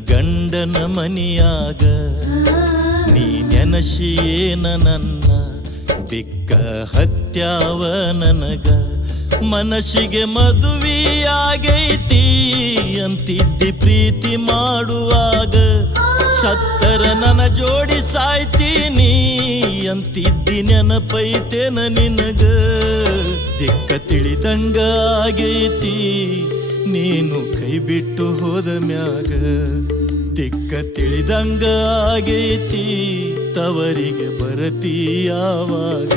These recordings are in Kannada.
ಗಂಡನ ಮನಿಯಾಗ ನೀ ನೆನಶಿಯೇನ ನನ್ನ ದಿಕ್ಕ ಹತ್ಯಾವ ನನಗ. ಮನಸ್ಸಿಗೆ ಮದುವೆಯಾಗೈತಿ ಅಂತಿದ್ದಿ ಪ್ರೀತಿ ಮಾಡುವಾಗ. ಸತ್ತರ ನನ್ನ ಜೋಡಿ ಸಾಯ್ತೀನಿ ಅಂತಿದ್ದಿ ನೆನಪೈತೇನ ನಿನಗ. ದಿಕ್ಕ ತಿಳಿದಂಗ ಆಗೈತಿ ನೀನು ಕೈ ಬಿಟ್ಟು ಹೋದ ಮ್ಯಾಗ ದಿಕ್ಕ ತಿಳಿದಂಗ ಆಗೈತಿ ತವರಿಗೆ ಬರತಿ ಯಾವಾಗ?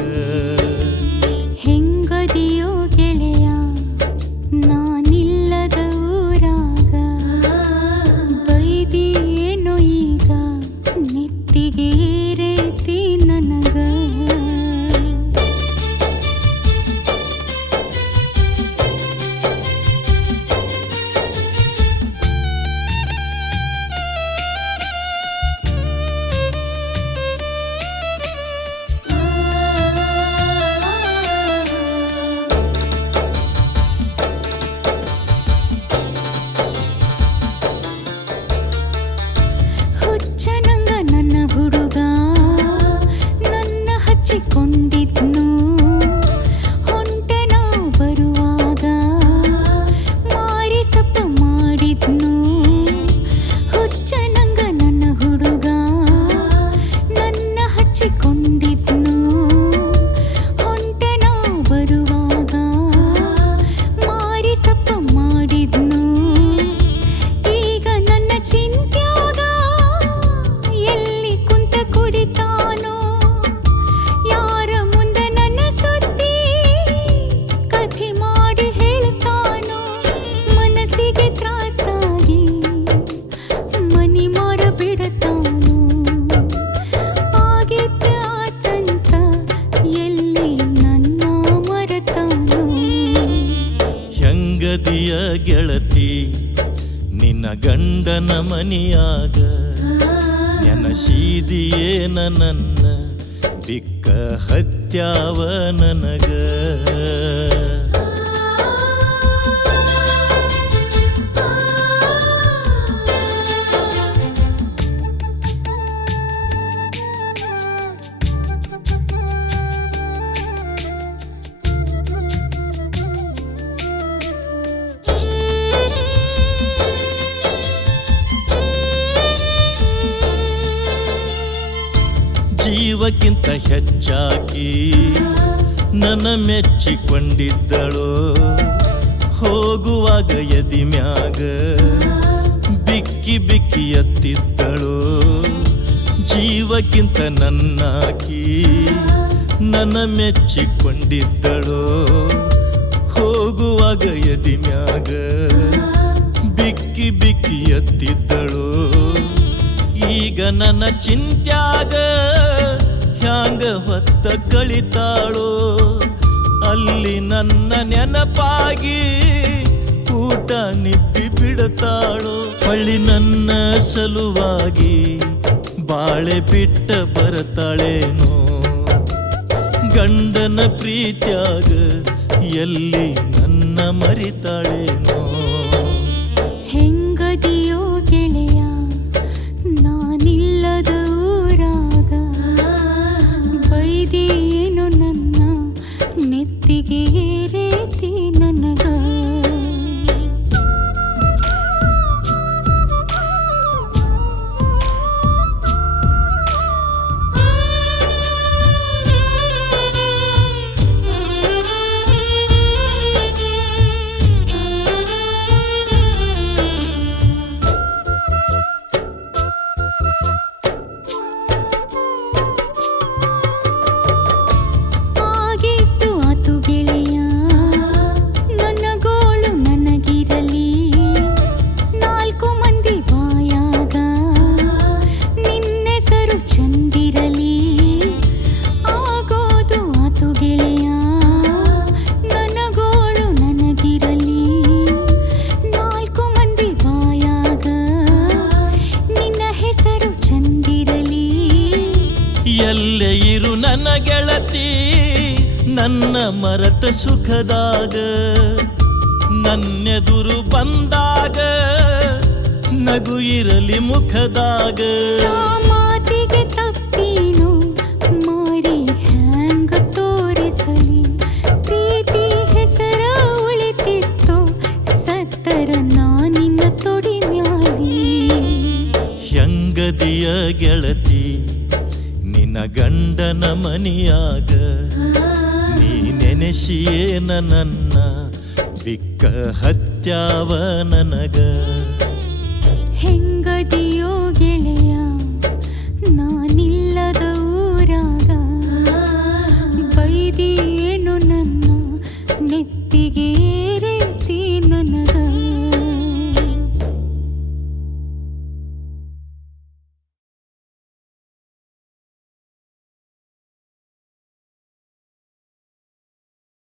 ಗಂಡನ ಮನಿಯಾಗ ಶೀದಿಯೇ ನನ್ನ ಬಿಕ್ಕ ಹತ್ಯಾವ ನನಗ. ಜೀವಕ್ಕಿಂತ ಹೆಚ್ಚಾಗಿ ನನ್ನ ಮೆಚ್ಚಿಕೊಂಡಿದ್ದಳು. ಹೋಗುವಾಗ ಎದಿ ಮ್ಯಾಗ ಬಿಕ್ಕಿ ಬಿಕ್ಕಿ ಎತ್ತಿದ್ದಳು. ಜೀವಕ್ಕಿಂತ ನನ್ನಾಕಿ ನನ್ನ ಮೆಚ್ಚಿಕೊಂಡಿದ್ದಳು. ಹೋಗುವಾಗ ಎದಿ ಮ್ಯಾಗ ಬಿಕ್ಕಿ ಬಿಕ್ಕಿ ಎತ್ತಿದ್ದಳು. ಈಗ ನನ್ನ ಚಿಂತ್ಯಾಗ ಹ್ಯಾಂಗ ಹೊತ್ತ ಕಳಿತಾಳೋ, ಅಲ್ಲಿ ನನ್ನ ನೆನಪಾಗಿ ಊಟ ನಿಪ್ಪಿ ಬಿಡತಾಳೋ. ಹಳ್ಳಿ ನನ್ನ ಸಲುವಾಗಿ ಬಾಳೆ ಬಿಟ್ಟ ಬರತಾಳೇನೋ. ಗಂಡನ ಪ್ರೀತ್ಯಾಗ ಎಲ್ಲಿ ನನ್ನ ಮರಿತಾಳೇನೋ. ಕಿಯೇ ಹೆಸರು ಚಂದಿರಲಿ. ಎಲ್ಲೇ ಇರು ನನ್ನ ಗೆಳತಿ ನನ್ನ ಮರತ ಸುಖದಾಗ. ನನ್ನೆದುರು ಬಂದಾಗ ನಗು ಇರಲಿ ಮುಖದಾಗ. ಹೆಂಗದಿಯ ಗೆಳತಿ ನಿನ್ನ ಗಂಡನ ಮನಿಯಾಗ ನೀ ನೆನೆಸಿಯೇನ ನನ್ನ ಬಿಕ್ಕ ಹತ್ಯಾವ ನನಗ. ಹೆಂಗದಿಯೋ ಗೆಳೆಯ